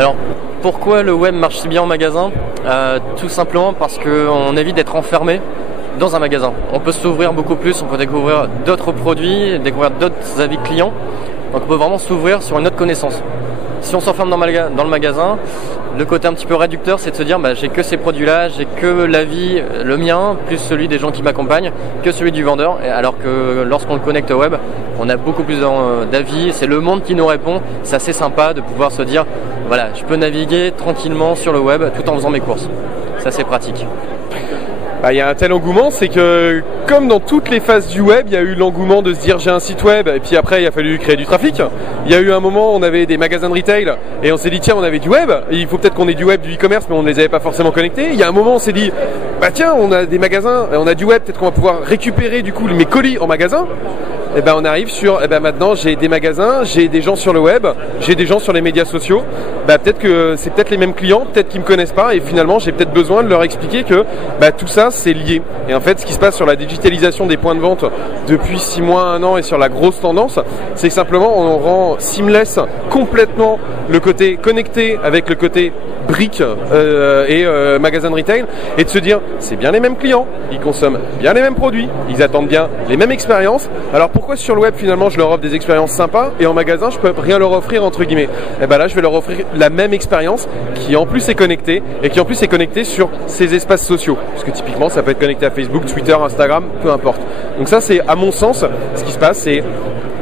Alors, pourquoi le web marche si bien en magasin? Tout simplement parce qu'on évite d'être enfermé dans un magasin. On peut s'ouvrir beaucoup plus, on peut découvrir d'autres produits, découvrir d'autres avis clients. Donc on peut vraiment s'ouvrir sur une autre connaissance. Si on s'enferme dans le magasin, le côté un petit peu réducteur, c'est de se dire j'ai que ces produits-là, j'ai que l'avis, le mien, plus celui des gens qui m'accompagnent, que celui du vendeur. Alors que lorsqu'on le connecte au web, on a beaucoup plus d'avis, c'est le monde qui nous répond. C'est assez sympa de pouvoir se dire, voilà, je peux naviguer tranquillement sur le web tout en faisant mes courses. C'est assez pratique. Il y a un tel engouement, c'est que comme dans toutes les phases du web, il y a eu l'engouement de se dire j'ai un site web et puis après il a fallu créer du trafic. Il y a eu un moment où on avait des magasins de retail et on s'est dit tiens on avait du web, il faut peut-être qu'on ait du web, du e-commerce mais on ne les avait pas forcément connectés. Il y a un moment où on s'est dit tiens on a des magasins, on a du web, peut-être qu'on va pouvoir récupérer du coup mes colis en magasin. Et on arrive sur maintenant j'ai des magasins, j'ai des gens sur le web, j'ai des gens sur les médias sociaux. Peut-être que c'est peut-être les mêmes clients, peut-être qu'ils me connaissent pas et finalement j'ai peut-être besoin de leur expliquer que tout ça c'est lié. Et en fait ce qui se passe sur la digitalisation des points de vente depuis 6 mois, 1 an et sur la grosse tendance, c'est que simplement on rend seamless complètement le côté connecté avec le côté briques et magasins de retail et de se dire c'est bien les mêmes clients, ils consomment bien les mêmes produits, ils attendent bien les mêmes expériences. Alors pourquoi sur le web finalement je leur offre des expériences sympas et en magasin je peux rien leur offrir entre guillemets? Et là je vais leur offrir la même expérience qui en plus est connectée et qui en plus est connectée sur ces espaces sociaux parce que typiquement ça peut être connecté à Facebook, Twitter, Instagram, peu importe. Donc ça c'est à mon sens ce qui se passe, c'est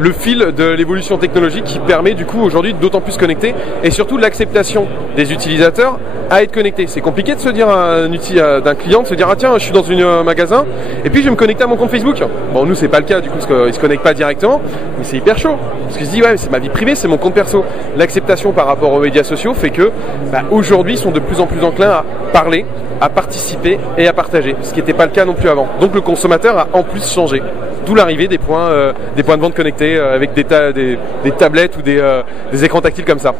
le fil de l'évolution technologique qui permet du coup aujourd'hui d'autant plus connecter et surtout l'acceptation des utilisateurs à être connectés. C'est compliqué de se dire d'un client de se dire tiens je suis dans un magasin et puis je vais me connecter à mon compte Facebook. Bon nous c'est pas le cas du coup parce qu'il se connecte pas directement mais c'est hyper chaud parce qu'il se dit ouais mais c'est ma vie privée, c'est mon compte perso. L'acceptation par rapport aux médias sociaux fait que aujourd'hui ils sont de plus en plus enclins à parler, à participer et à partager, ce qui n'était pas le cas non plus avant. Donc le consommateur a en plus changé. D'où l'arrivée des points de vente connectés avec des tablettes ou des écrans tactiles comme ça.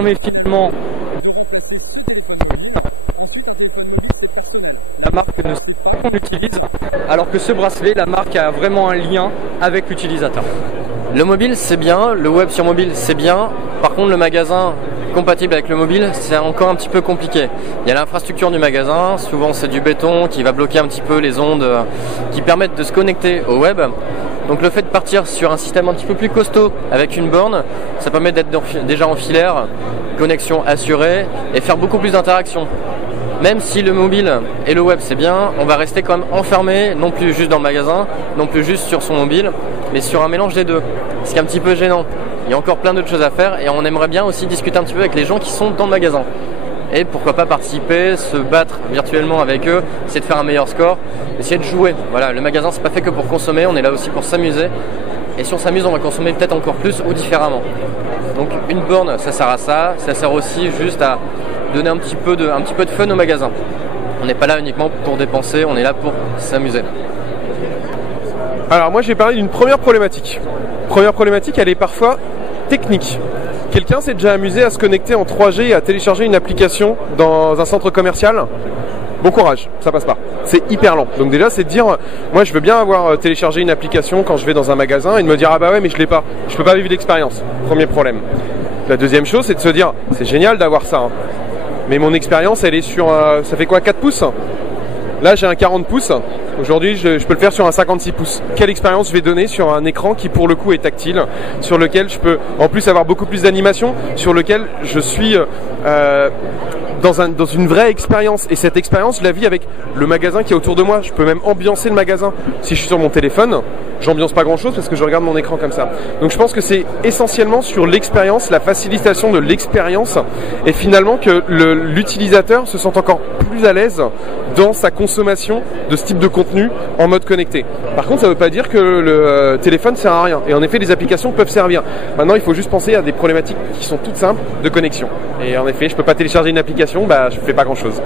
Mais finalement la marque ne sait pas qu'on l'utilise alors que ce bracelet, la marque a vraiment un lien avec l'utilisateur. Le mobile c'est bien, le web sur mobile c'est bien, par contre le magasin compatible avec le mobile c'est encore un petit peu compliqué. Il y a l'infrastructure du magasin, souvent c'est du béton qui va bloquer un petit peu les ondes qui permettent de se connecter au web. Donc le fait de partir sur un système un petit peu plus costaud avec une borne, ça permet d'être déjà en filaire, connexion assurée et faire beaucoup plus d'interactions. Même si le mobile et le web c'est bien, on va rester quand même enfermé, non plus juste dans le magasin, non plus juste sur son mobile, mais sur un mélange des deux, ce qui est un petit peu gênant. Il y a encore plein d'autres choses à faire et on aimerait bien aussi discuter un petit peu avec les gens qui sont dans le magasin. Et pourquoi pas participer, se battre virtuellement avec eux, essayer de faire un meilleur score, essayer de jouer. Voilà, le magasin c'est pas fait que pour consommer, on est là aussi pour s'amuser. Et si on s'amuse, on va consommer peut-être encore plus ou différemment. Donc une borne, ça sert à ça, ça sert aussi juste à donner un petit peu de fun au magasin. On n'est pas là uniquement pour dépenser, on est là pour s'amuser. Alors moi je vais parler d'une première problématique. Première problématique, elle est parfois technique. Quelqu'un s'est déjà amusé à se connecter en 3G et à télécharger une application dans un centre commercial? Bon courage, ça passe pas. C'est hyper lent. Donc déjà c'est de dire, moi je veux bien avoir téléchargé une application quand je vais dans un magasin et de me dire ah bah ouais mais je l'ai pas, je peux pas vivre l'expérience. Premier problème. La deuxième chose c'est de se dire, c'est génial d'avoir ça, hein. Mais mon expérience elle est sur, ça fait quoi, 4 pouces? Là j'ai un 40 pouces, aujourd'hui je peux le faire sur un 56 pouces. Quelle expérience je vais donner sur un écran qui pour le coup est tactile, sur lequel je peux en plus avoir beaucoup plus d'animation, sur lequel je suis dans une vraie expérience. Et cette expérience, je la vis avec le magasin qui est autour de moi. Je peux même ambiancer le magasin. Si je suis sur mon téléphone, j'ambiance pas grand chose parce que je regarde mon écran comme ça. Donc je pense que c'est essentiellement sur l'expérience, la facilitation de l'expérience, et finalement que l'utilisateur se sente encore plus à l'aise dans sa consommation de ce type de contenu en mode connecté. Par contre, ça ne veut pas dire que le téléphone sert à rien. Et en effet, les applications peuvent servir. Maintenant, il faut juste penser à des problématiques qui sont toutes simples de connexion. Et en effet, je peux pas télécharger une application, je fais pas grand chose.